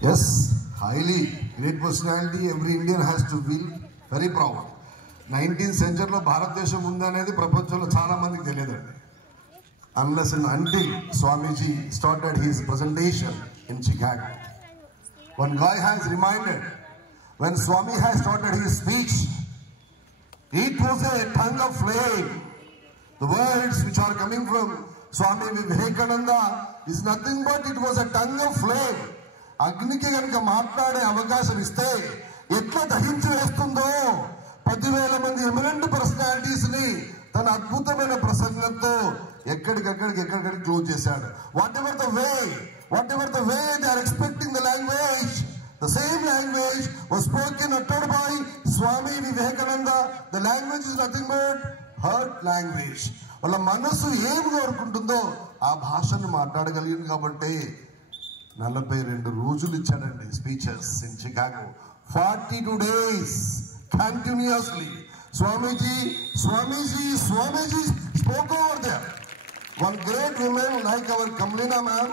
Yes, highly great personality. Every Indian has to feel very proud. 19th century భారతదేశం ఉందనేది ప్రపంచంలో చాలా మందికి తెలియదండి. Unless and until Swamiji started his presentation in Chicago. One guy has reminded, when Swami has started his speech, it was a tongue of flame. The words which are coming from Swami Vivekananda is nothing but it was a tongue of flame. అగ్నికి కనుక మాట్లాడే అవకాశం ఇస్తే ఎట్లా దహించి వేస్తుందో 10,000 మంది eminent personalities ని తన అద్భుతమైన ప్రసంగంతో ఎక్కడికి క్లోజ్ చేశాడు. Whatever the way they are expecting the language, the same language was spoken uttered by Swami Vivekananda. The language is nothing but heart language. వాళ్ళ మనసు ఏం కోరుకుంటుందో ఆ భాషను మాట్లాడగలిగింది కాబట్టి 42 రోజులు ఇచ్చాడండి speeches in Chicago. 42 days continuously. Swamiji spoke over there. One great woman like our Kamlina ma'am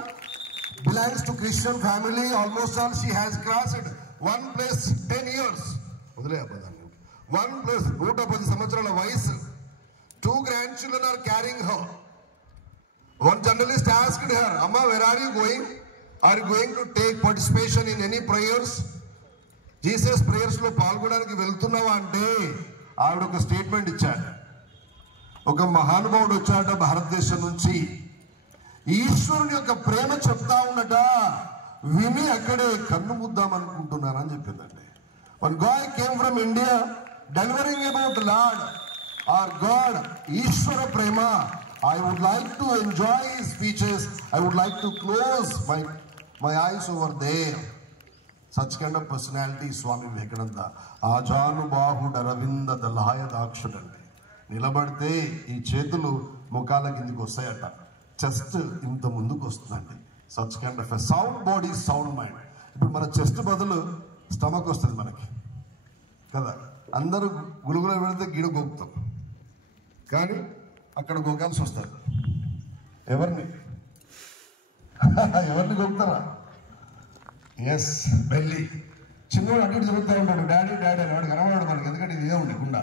belongs to Christian family. Almost all she has crossed one place 10 years. One place 110 సంవత్సరాల వయసు. 2 grandchildren are carrying her. One journalist asked her, Amma, where are you going? Are you going to take participation in any prayers? Jesus prayers లో పాల్గొనడానికి వెళ్తున్నావా అంటే ఆవిడ ఒక statement ఇచ్చాడు. ఒక మహానుభావుడు వచ్చాట భారతదేశం నుంచి, ఈశ్వరుని యొక్క ప్రేమ చెప్తా ఉన్నట, విని అక్కడే కన్ను ముద్దామనుకుంటున్నానని చెప్పిందండి. One guy came from India delivering about lord or god, ఈశ్వర ప్రేమ. I would like to enjoy his speeches. I would like to close my eyes over there. Such kind of personality Swami Vivekananda. ఆజానుబాహుడు అరవింద దళాయ దాక్షుడండి. నిలబడితే ఈ చేతులు ముఖాల కిందికి వస్తాయట, చెస్ట్ ఇంత ముందుకు వస్తుందండి. Such kind of a sound body, sound mind. ఇప్పుడు మన చెస్ట్ బదులు స్టమక్ వస్తుంది మనకి కదా. అందరూ గులుగులో పెడితే గిడ గోపుతాం, కానీ అక్కడ గోకాల్సి వస్తారు. ఎవరిని గోపుతారా? Yes, belly. చిన్నవాడు అటు తిరుగుతూ ఉంటాడు, డాడీ అని వాడు కనబడాడు మనకి, ఎందుకంటే ఇదే ఉండే కుండా.